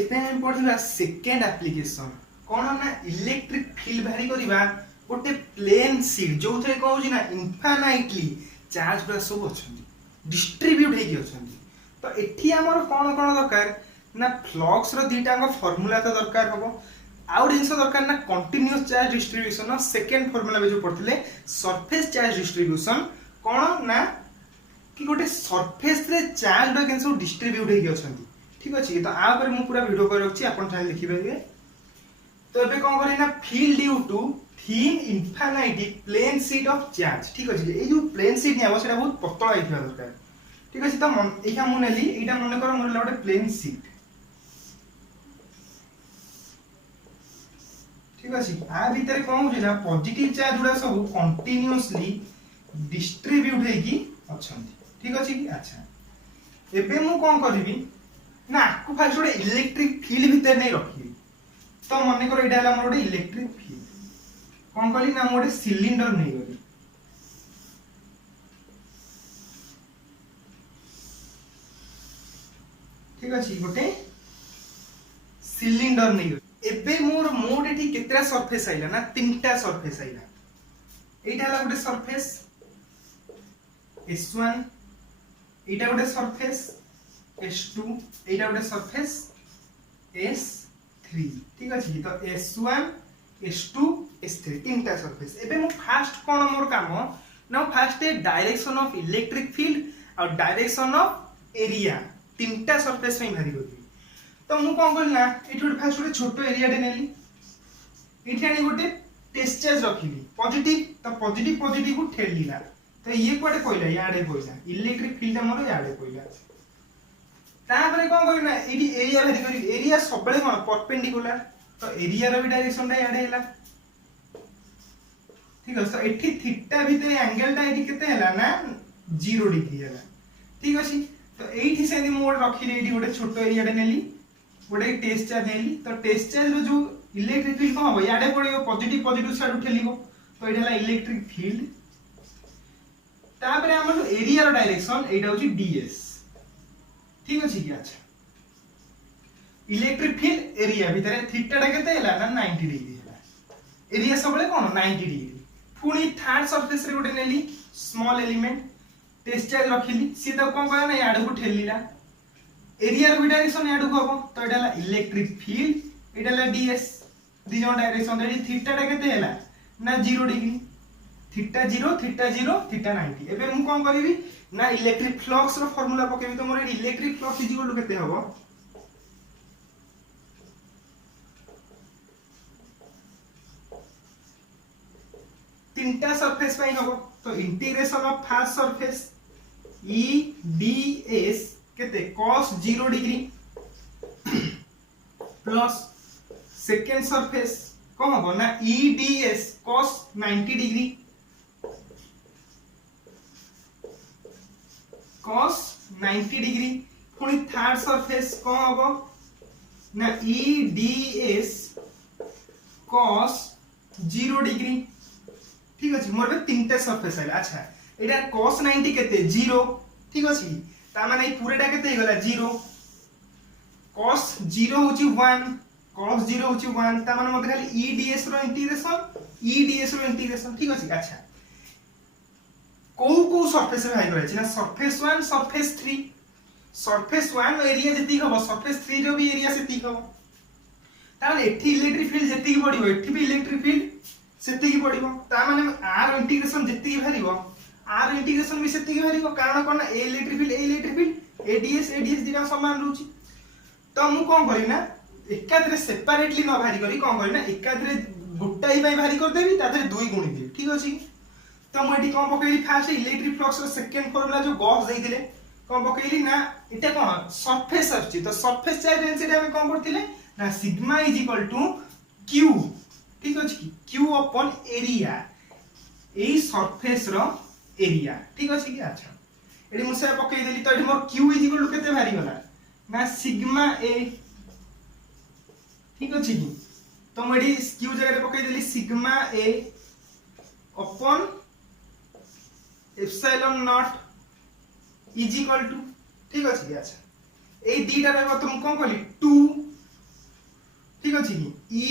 एबे हम पढ़िबा second application कोन ना इलेक्ट्रिक फील्ड बाहरी करबा गोटे प्लेन शीट जो थे कहूची ना इनफाइनाइटली चार्ज पूरा सब अछंती डिस्ट्रीब्यूट हेकी अछंती तो एठी हमर कोन कोन दरकार ना फ्लक्स रो दीटांग फार्मूला तो दरकार हबो आउ जिनस दरकार ना continuous charge distribution second formula में जो पढ़थिले सरफेस चार्ज डिस्ट्रीब्यूशन कोन ना कि गोटे सरफेस रे चार्ज बा केन सब डिस्ट्रीब्यूट हेकी अछंती ठीक अछि तो आ पर मु पूरा वीडियो कर रखछि अपन चाहे लिखि परिबे तो एबे कोन करी ना field due to thin infinite plane sheet of charge ठीक अछि ए जो प्लेन शीट नेबो सेटा बहुत पतला आइथिबा दरकार ठीक अछि तो एका मु नेली एटा मने कर मोर गोटे प्लेन शीट ठीक अछि आ भीतर कोन होछि ना पॉजिटिव चार्ज उडा सब कंटीन्यूअसली डिस्ट्रीब्यूट हेकी अछंती ठीक अछि कि अच्छा एबे मु कोन करबी ना आपको फास्ट गोटे इलेक्ट्रिक फील्ड भीतर नहीं रखी तो मन कर एटा मोर गोटे इलेक्ट्रिक फील्ड कौन कली ना गोटे सिलिंडर नहीं गली ठीक अछि गोटे सिलिंडर नहीं गली एबे मोर मोड एठी केतरा सरफेस आइला ना तीनटा सरफेस आइला एटा हला गोटे सरफेस S1 एटा गोटे सरफेस S2 एटा गोटे सरफेस S3 ठीक अछि तो S1 S2 S3 तीनटा सरफेस एबे मु फास्ट कोन मोर काम ना fast A direction of electric field और डायरेक्शन ऑफ एरिया तीनटा सरफेस में भारी करबी तो मु कोन करना एठी गोटे फास्ट गोटे छोटो एरिया दे नेली एठी आनी गोटे टेस्ट चार्ज रखिली पॉजिटिव तो पॉजिटिव पॉजिटिव को ठेलीला तो ये कोडे कोइला याडे कोइला इलेक्ट्रिक फील्ड हमर याडे कोइला तापरे कोन करी ना एडी एरिया भारी करी एरिया सबले कोन परपेंडिकुलर तो एरिया रो भी डायरेक्शन टा याडे हैला ठीक है तो एठी थीटा भीतर एंगल टा एठी केते हैला ना 0 डिग्री हैला ठीक अछि तो एठी सेनी मोड रखिले एठी गोटे छोटो एरिया टा नेली गोटे टेस्ट चार्ज नेली तो टेस्ट चार्ज रो जो इलेक्ट्रिक फील्ड कोन हो याडे पड़ियो पॉजिटिव पॉजिटिव साइड उठेलिबो तो एठी हैला इलेक्ट्रिक फील्ड तापरे हमर एरिया रो डायरेक्शन एटा होची ds ठीक अछि कि अच्छा इलेक्ट्रिक फील्ड एरिया भीतर थीटा टा केते हैला ना 90 डिग्री हैला एरिया सबले कोन 90 डिग्री पुनी थर्ड सरफेस रे गोटे नेली स्मॉल एलिमेंट टेस्ट चार्ज रखिली सी तो कोन कहला ना याडू को ठेलीला एरिया रो डायरेक्शन याडू को हबो तो एटा हैला इलेक्ट्रिक फील्ड एटा हैला ds दी जो डायरेक्शन रे थीटा टा केते हैला ना 0 डिग्री थीटा 0 थीटा 0 थीटा 90 एबे मु कोन करिवि ना इलेक्ट्रिक फ्लक्स रो फार्मूला पकेबि तो मोर electric flux is equal to केते हबो तीनटा सरफेस पई हबो तो integration of first surface e ds केते cos 0 degree plus second surface कोन हबो ना e ds cos 90 degree cos 90 degree पुनी थर्ड सरफेस कोन हबो ना e ds cos 0 डिग्री ठीक अछि मोर बे तीनटा सरफेस आइला अच्छा एटा cos 90 केते 0 ठीक अछि ता माने पूरेटा केते गला 0 cos 0 होची 1 cos 0 होची 1 ता माने मते खाली e ds रो इंटीग्रेशन ठीक अछि अच्छा को सरफेस में भाई रहछि ना सरफेस 1 सरफेस 3 सरफेस 1 एरिया जति हबो सरफेस 3 रो भी एरिया सेति हबो ताले एठी इलेक्ट्रिक फील्ड जति पडिबो एठी भी इलेक्ट्रिक फील्ड सेति की पडिबो ता माने r इंटीग्रेशन जति की भारिबो r इंटीग्रेशन भी सेति की भारिबो कारण कोन ए इलेक्ट्रिक फील्ड ads दिना समान रहउछि तो मु कोन करी ना एकाधरे सेपरेटली न भारी करी कोन करी ना एकाधरे गुटाई बाय भारी कर देबी ताधरे दुई गुणी देबी ठीक अछि तो मु एठी कोन पकेली फास्ट इलेक्ट्रिक फ्लक्स रो सेकंड फार्मूला जो गॉस देइथिले कोन पकेली ना एटा कोन सरफेस अछि तो सरफेस चार्ज डेंसिटी हम कोन करथिले ना sigma is equal to q ठीक अछि कि q अपॉन एरिया एई सरफेस रो एरिया ठीक अछि कि अच्छा एडी मु से पकेई देली तो एडी मोर q इज इक्वल टू केते भारी गला ना सिग्मा a ठीक अछि कि तो मु एडी q जगह रे पकेई देली sigma a upon epsilon not is equal to ठीक अछि अच्छा ए दीटा रे तुम कोन कहली 2 अछि कि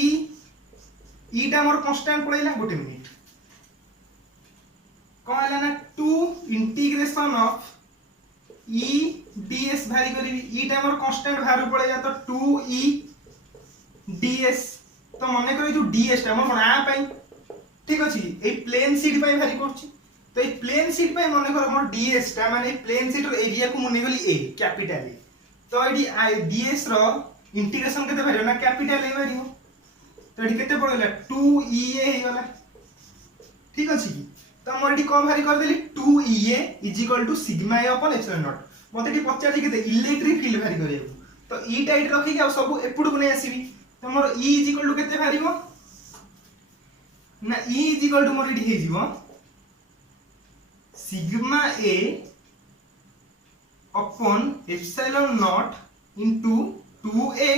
ईटा मोर कांस्टेंट पड़ैला गोटे मिनिट कौन है ना 2 इंटीग्रेशन ऑफ ई डीएस भारी करी ईटा मोर कांस्टेंट भार पड़ैला तो 2 ई डीएस तो मन करी जो डीएस टा मोर आ पई ठीक अछि ए प्लेन शीट पई भारी करछि तो ए प्लेन शीट पई मन कर मोर डीएस टा माने प्लेन शीट रो एरिया को मुनि गली ए कैपिटल ए तो एडी डीएस रो इंटीग्रेशन केते भारी ना कैपिटल ए भारी तो एडी केते पड़ला 2ea हे गला ठीक अछि कि तो मोर एडी को भारी कर देली 2ea = sigma A upon epsilon not मते एडी पचार केते इलेक्ट्रिक फील्ड भारी करियो तो ई टाइट रखी के आ सब एपुड को नै आसीबी तो मोर E = केते भारी हो ना E = मोर एडी हे जीवो sigma A upon epsilon not into 2a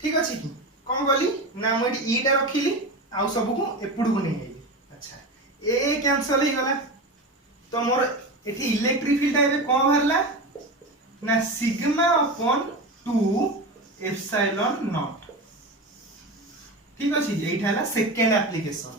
ठीक अछि कि कोन गली ना म एडी ई टा रखिली आ सब को एपुड को नै आइली अच्छा ए कैंसिल हो गला तो मोर एठी इलेक्ट्रिक फील्ड आबे कोन भरला ना सिग्मा अपॉन 2 एप्सिलॉन नॉट ठीक अछि एठा हला सेकंड एप्लीकेशन